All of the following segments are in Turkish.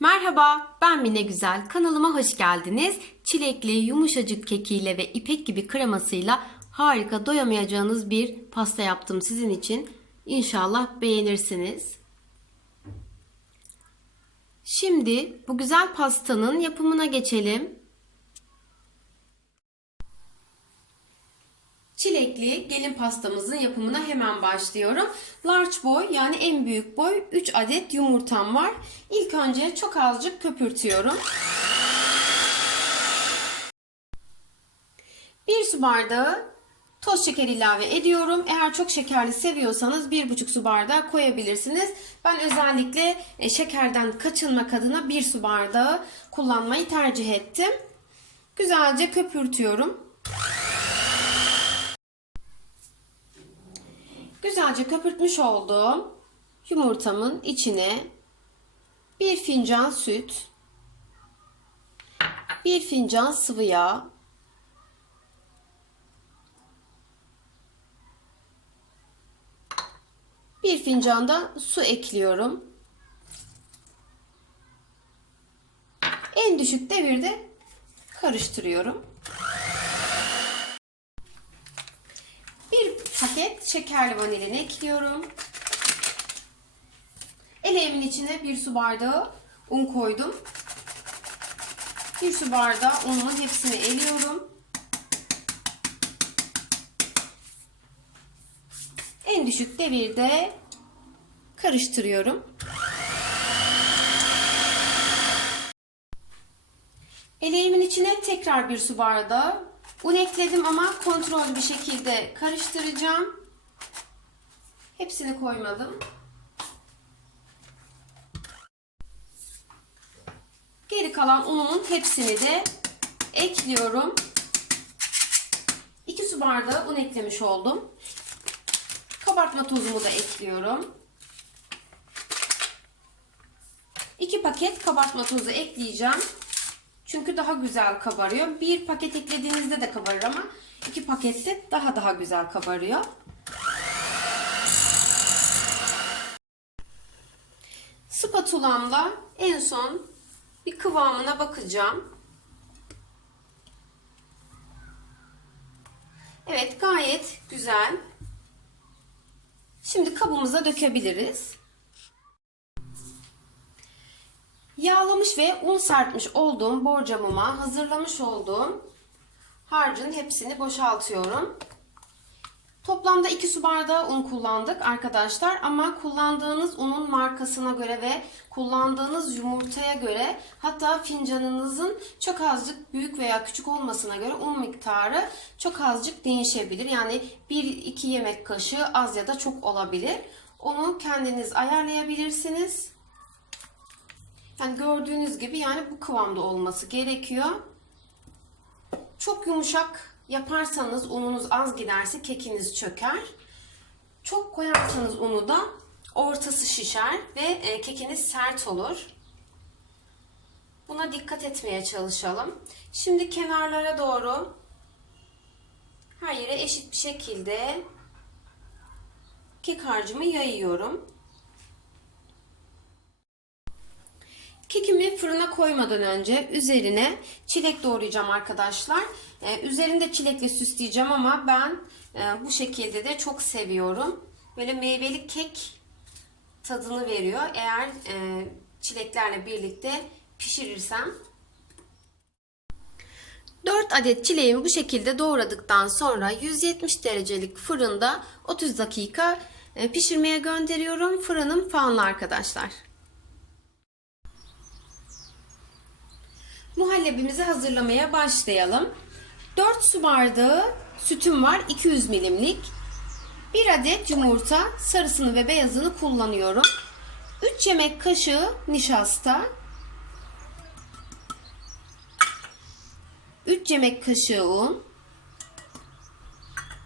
Merhaba, ben Mine Güzel. Kanalıma hoş geldiniz. Çilekli, yumuşacık kekiyle ve ipek gibi kremasıyla harika doyamayacağınız bir pasta yaptım sizin için. İnşallah beğenirsiniz. Şimdi bu güzel pastanın yapımına geçelim. Çilekli gelin pastamızın yapımına hemen başlıyorum. Large boy yani en büyük boy 3 adet yumurtam var. İlk önce çok azıcık köpürtüyorum. 1 su bardağı toz şeker ilave ediyorum. Eğer çok şekerli seviyorsanız 1,5 su bardağı koyabilirsiniz. Ben özellikle e, şekerden kaçınmak adına 1 su bardağı kullanmayı tercih ettim. Güzelce köpürtüyorum. Güzelce köpürtmüş olduğum yumurtamın içine bir fincan süt, bir fincan sıvı yağ, bir fincan da su ekliyorum. En düşük devirde karıştırıyorum. Bir paket şekerli vanilini ekliyorum. Eleğimin içine bir su bardağı un koydum. Bir su bardağı unumun hepsini eliyorum. En düşük devirde karıştırıyorum. Eleğimin içine tekrar bir su bardağı un ekledim ama kontrol bir şekilde karıştıracağım. Hepsini koymadım. Geri kalan unumun hepsini de ekliyorum. 2 su bardağı un eklemiş oldum. Kabartma tozumu da ekliyorum. 2 paket kabartma tozu ekleyeceğim. Çünkü daha güzel kabarıyor. Bir paket eklediğinizde de kabarır ama iki pakette daha daha güzel kabarıyor. Spatulamla en son bir kıvamına bakacağım. Evet gayet güzel. Şimdi kabımıza dökebiliriz. Yağlamış ve un serpmiş olduğum borcamıma hazırlamış olduğum harcın hepsini boşaltıyorum. Toplamda 2 su bardağı un kullandık arkadaşlar ama kullandığınız unun markasına göre ve kullandığınız yumurtaya göre hatta fincanınızın çok azıcık büyük veya küçük olmasına göre un miktarı çok azıcık değişebilir. Yani 1-2 yemek kaşığı az ya da çok olabilir. Onu kendiniz ayarlayabilirsiniz. Yani gördüğünüz gibi yani bu kıvamda olması gerekiyor. Çok yumuşak yaparsanız ununuz az giderse kekiniz çöker. Çok koyarsanız unu da ortası şişer ve e, kekiniz sert olur. Buna dikkat etmeye çalışalım. Şimdi kenarlara doğru her yere eşit bir şekilde kek harcımı yayıyorum. Kekimi fırına koymadan önce üzerine çilek doğrayacağım arkadaşlar. Ee, üzerinde çilekle süsleyeceğim ama ben e, bu şekilde de çok seviyorum. Böyle meyveli kek tadını veriyor. Eğer e, çileklerle birlikte pişirirsem. 4 adet çileğimi bu şekilde doğradıktan sonra 170 derecelik fırında 30 dakika e, pişirmeye gönderiyorum. Fırınım fanlı arkadaşlar. Muhallebimizi hazırlamaya başlayalım. 4 su bardağı sütüm var 200 milimlik. 1 adet yumurta sarısını ve beyazını kullanıyorum. 3 yemek kaşığı nişasta. 3 yemek kaşığı un.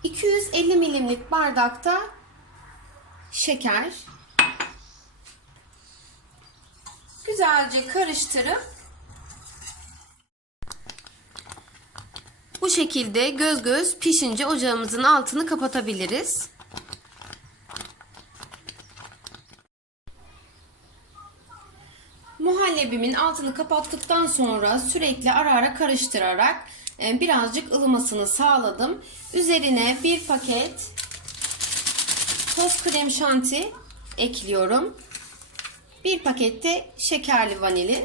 250 milimlik bardakta şeker. Güzelce karıştırıp Bu şekilde göz göz pişince ocağımızın altını kapatabiliriz. Muhallebi Muhallebimin altını kapattıktan sonra sürekli ara ara karıştırarak e, birazcık ılımasını sağladım. Üzerine bir paket toz krem şanti ekliyorum. Bir pakette şekerli vanili.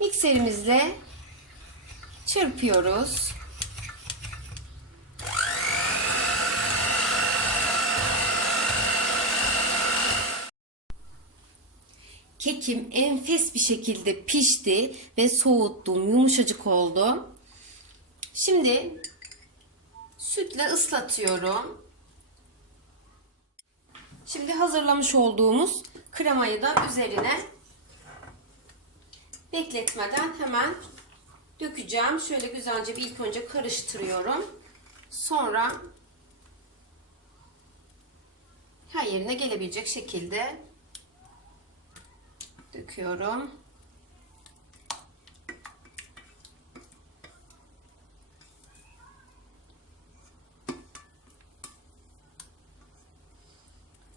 Mikserimizle çırpıyoruz. Kekim enfes bir şekilde pişti ve soğuttum. Yumuşacık oldu. Şimdi sütle ıslatıyorum. Şimdi hazırlamış olduğumuz kremayı da üzerine bekletmeden hemen dökeceğim. Şöyle güzelce bir ilk önce karıştırıyorum. Sonra her yerine gelebilecek şekilde döküyorum.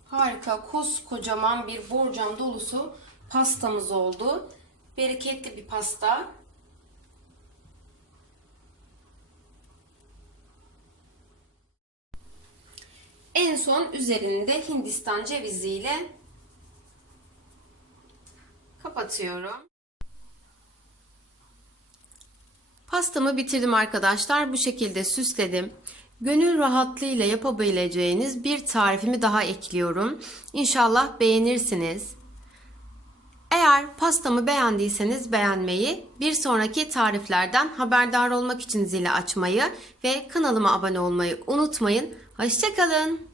Harika, koskocaman bir borcam dolusu pastamız oldu. Bereketli bir pasta. En son üzerinde Hindistan ceviziyle kapatıyorum. Pastamı bitirdim arkadaşlar. Bu şekilde süsledim. Gönül rahatlığıyla yapabileceğiniz bir tarifimi daha ekliyorum. İnşallah beğenirsiniz. Eğer pastamı beğendiyseniz beğenmeyi, bir sonraki tariflerden haberdar olmak için zili açmayı ve kanalıma abone olmayı unutmayın. Hoşçakalın.